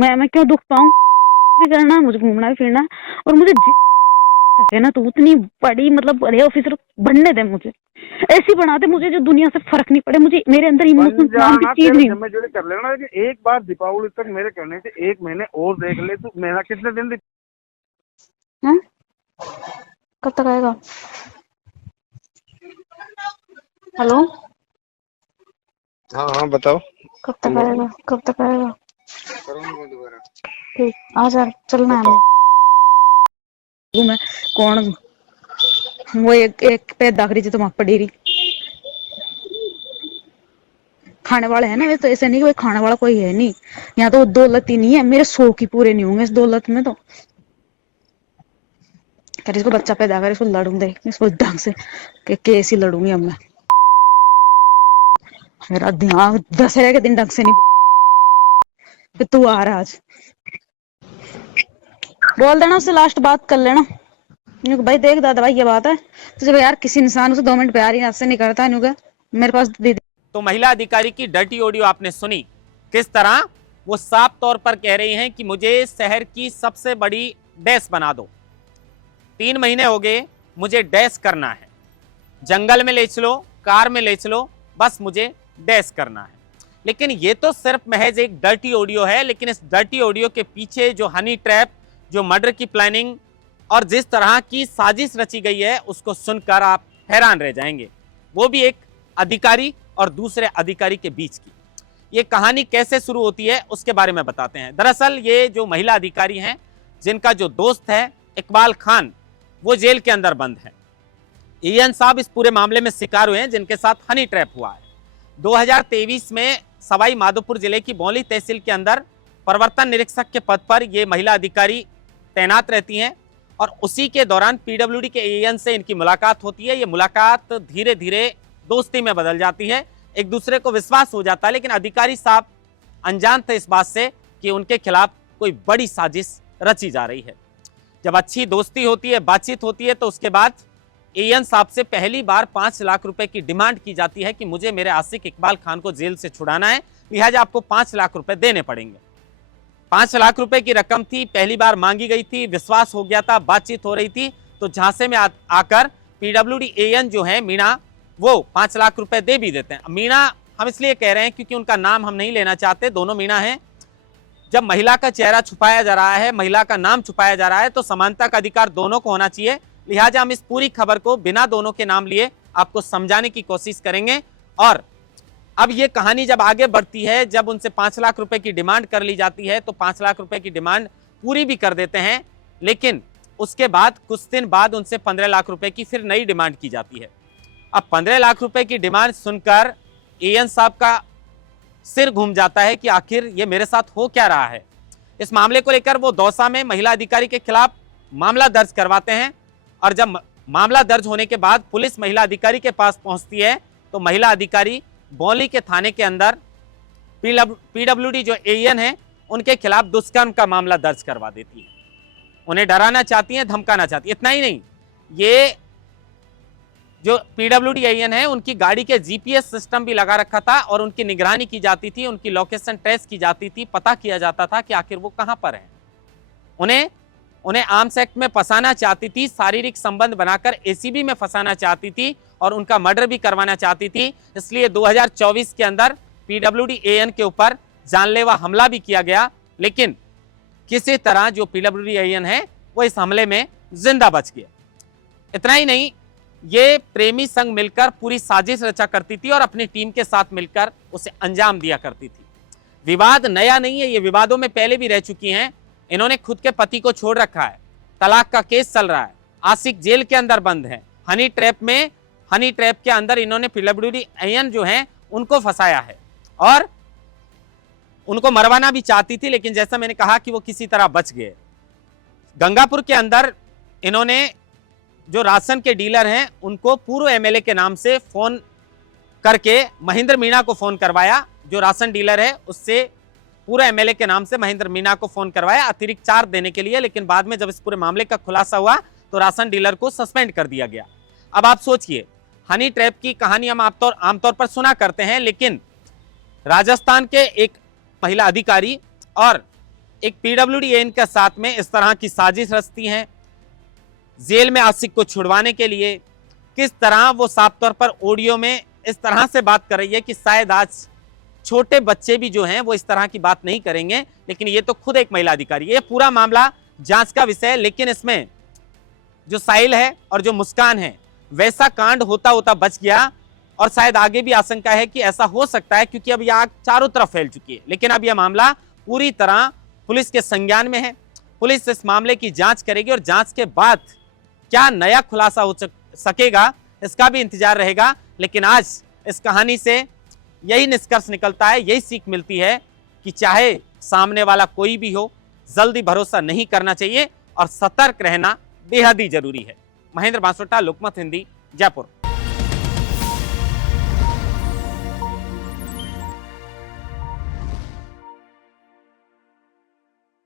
मैं क्यों दुख पाऊँ? भी करना मुझे, घूमना फिरना, और मुझे सके ना तो उतनी बड़ी मतलब बड़े ऑफिसर बनने दे मुझे, ऐसी बना दे मुझे जो दुनिया से फर्क नहीं पड़े, मुझे मेरे अंदर इमोशंस नाम की चीज तेरे नहीं। जिम्मेदारी कर लेना कि एक बार दीपावली तक मेरे कहने से 1 महीने और देख ले तू, मेरा कितने दिन है कब तक आएगा? हेलो, हाँ हाँ बताओ। कब तक आएगा? कब तक आएगा? करूँगा दोबारा। ठीक, आ जा, चलना है। बताओ। मैं कौन, वो एक पे दाखरी जी तो वहां पड़ी रही, खाने वाले है ना वे, तो ऐसे नहीं कि कोई खाने वाला कोई है नहीं। यहाँ तो दौलत ही नहीं है, मेरे 100 की पूरे नहीं होंगे इस दौलत में तो। कर इसको बच्चा पैदा कर, इसको लड़ूं दे इसको ढंग से, कि कैसी लड़ूंगी अब मैं। मेरा दिमाग दशहरे के दिन ढंग से नहीं कि तू आ रहा आज। बोल देना उससे, लास्ट बात कर लेना भाई, देख दादा भाई ये बात है तो जब यार किसी इंसान उसे 2 मिनट प्यार ही आपसे नहीं करता है, मेरे पास दे। तो महिला अधिकारी की डर्टी ऑडियो आपने सुनी, किस तरह वो साफ तौर पर कह रही हैं कि मुझे शहर की सबसे बड़ी डैश बना दो, 3 महीने हो गए मुझे डैश करना है, जंगल में ले चलो, कार में ले चलो, बस मुझे डैश करना है। लेकिन ये तो सिर्फ महज एक डर्टी ऑडियो है, लेकिन इस डर्टी ऑडियो के पीछे जो हनी ट्रैप, जो मर्डर की प्लानिंग और जिस तरह की साजिश रची गई है, उसको सुनकर आप हैरान रह जाएंगे। वो भी एक अधिकारी और दूसरे अधिकारी के बीच की ये कहानी कैसे शुरू होती है उसके बारे में बताते हैं। दरअसल ये जो महिला अधिकारी हैं, जिनका जो दोस्त है इकबाल खान, वो जेल के अंदर बंद है। एएन साहब इस पूरे मामले में शिकार हुए हैं, जिनके साथ हनी ट्रैप हुआ है। 2023 में सवाई माधोपुर जिले की बौली तहसील के अंदर प्रवर्तन निरीक्षक के पद पर यह महिला अधिकारी तैनात रहती हैं और उसी के दौरान पीडब्ल्यूडी के एएन से इनकी मुलाकात होती है। ये मुलाकात धीरे धीरे दोस्ती में बदल जाती है, एक दूसरे को विश्वास हो जाता है, लेकिन अधिकारी साहब अनजान थे इस बात से कि उनके खिलाफ कोई बड़ी साजिश रची जा रही है। जब अच्छी दोस्ती होती है, बातचीत होती है, तो उसके बाद एएन साहब से पहली बार 5 लाख रुपए की डिमांड की जाती है कि मुझे मेरे आशिक इकबाल खान को जेल से छुड़ाना है, लिहाजा आपको 5 लाख रुपए देने पड़ेंगे। 5 लाख रुपए की रकम थी, पहली बार मांगी गई थी, विश्वास हो गया था, बातचीत हो रही थी, तो झांसे में आकर पीडब्ल्यूडी एएन जो है मीणा, वो 5 लाख रुपए दे भी देते हैं। मीणा हम इसलिए कह रहे हैं क्योंकि उनका नाम हम नहीं लेना चाहते, दोनों मीणा हैं। जब महिला का चेहरा छुपाया जा रहा है, महिला का नाम छुपाया जा रहा है, तो समानता का अधिकार दोनों को होना चाहिए। लिहाजा हम इस पूरी खबर को बिना दोनों के नाम लिए आपको समझाने की कोशिश करेंगे। और अब ये कहानी जब आगे बढ़ती है, जब उनसे 5 लाख रुपए की डिमांड कर ली जाती है, तो 5 लाख रुपए की डिमांड पूरी भी कर देते हैं, लेकिन उसके बाद कुछ दिन बाद उनसे 15 लाख रुपए की फिर नई डिमांड की जाती है। अब 15 लाख रुपए की डिमांड सुनकर एएन साहब का सिर घूम जाता है कि आखिर ये मेरे साथ हो क्या रहा है। इस मामले को लेकर वो दौसा में महिला अधिकारी के खिलाफ मामला दर्ज करवाते हैं और जब मामला दर्ज होने के बाद पुलिस महिला अधिकारी के पास पहुंचती है, तो महिला अधिकारी बौली के थाने के अंदर पीडब्ल्यूडी जो एएन है उनके खिलाफ दुष्कर्म का मामला दर्ज करवा देती है। उन्हें डराना चाहती हैं, धमकाना चाहती है। इतना ही नहीं, ये जो पीडब्ल्यूडी एएन है उनकी गाड़ी के जीपीएस सिस्टम भी लगा रखा था और उनकी निगरानी की जाती थी, उनकी लोकेशन ट्रेस की जाती थी, पता किया जाता था कि आखिर वो कहां पर हैं। उन्हें आर्म्स एक्ट में फंसाना चाहती थी, शारीरिक संबंध बनाकर एसीबी में फंसाना चाहती थी और उनका मर्डर भी करवाना चाहती थी। इसलिए 2024 के अंदर पीडब्ल्यूडी एएन के ऊपर जानलेवा हमला भी किया गया, लेकिन किसी तरह जो पीडब्ल्यूडी एएन है वो इस हमले में जिंदा बच गया। इतना ही नहीं, ये प्रेमी संग मिलकर पूरी साजिश रचा करती थी और अपनी टीम के साथ मिलकर उसे अंजाम दिया करती थी। विवाद नया नहीं है, ये विवादों में पहले भी रह चुकी हैं। इन्होंने खुद के पति को छोड़ रखा है, तलाक का केस चल रहा है, आशिक जेल के अंदर बंद है, हनी ट्रैप के अंदर इन्होंने पीडब्ल्यूडी एएन जो है उनको फंसाया है और उनको मरवाना भी चाहती थी, लेकिन जैसा मैंने कहा कि वो किसी तरह बच गए। गंगापुर के अंदर इन्होंने जो राशन के डीलर हैं उनको पूर्व एमएलए के नाम से फोन करके महेंद्र मीणा को फोन करवाया। जो राशन डीलर है उससे पूर्व एमएलए के नाम से महेंद्र मीणा को फोन करवाया अतिरिक्त चार्ज देने के लिए, लेकिन बाद में जब इस पूरे मामले का खुलासा हुआ तो राशन डीलर को सस्पेंड कर दिया गया। अब आप सोचिए, हनी ट्रैप की कहानी हम आमतौर पर सुना करते हैं, लेकिन राजस्थान के एक महिला अधिकारी और एक पीडब्ल्यूडी के साथ में इस तरह की साजिश रचती हैं जेल में आशिक को छुड़वाने के लिए। किस तरह वो साफ तौर पर ऑडियो में इस तरह से बात कर रही है कि शायद आज छोटे बच्चे भी जो हैं वो इस तरह की बात नहीं करेंगे, लेकिन ये तो खुद एक महिला अधिकारी है। ये पूरा मामला जांच का विषय है, लेकिन इसमें जो साहिल है और जो मुस्कान है वैसा कांड होता होता बच गया, और शायद आगे भी आशंका है कि ऐसा हो सकता है, क्योंकि अब यह आग चारों तरफ फैल चुकी है। लेकिन अब यह मामला पूरी तरह पुलिस के संज्ञान में है। पुलिस इस मामले की जांच करेगी और जांच के बाद क्या नया खुलासा हो सकेगा इसका भी इंतजार रहेगा। लेकिन आज इस कहानी से यही निष्कर्ष निकलता है, यही सीख मिलती है कि चाहे सामने वाला कोई भी हो, जल्दी भरोसा नहीं करना चाहिए और सतर्क रहना बेहद ही जरूरी है। महेंद्र बांसोटा, लोकमत हिंदी, जयपुर।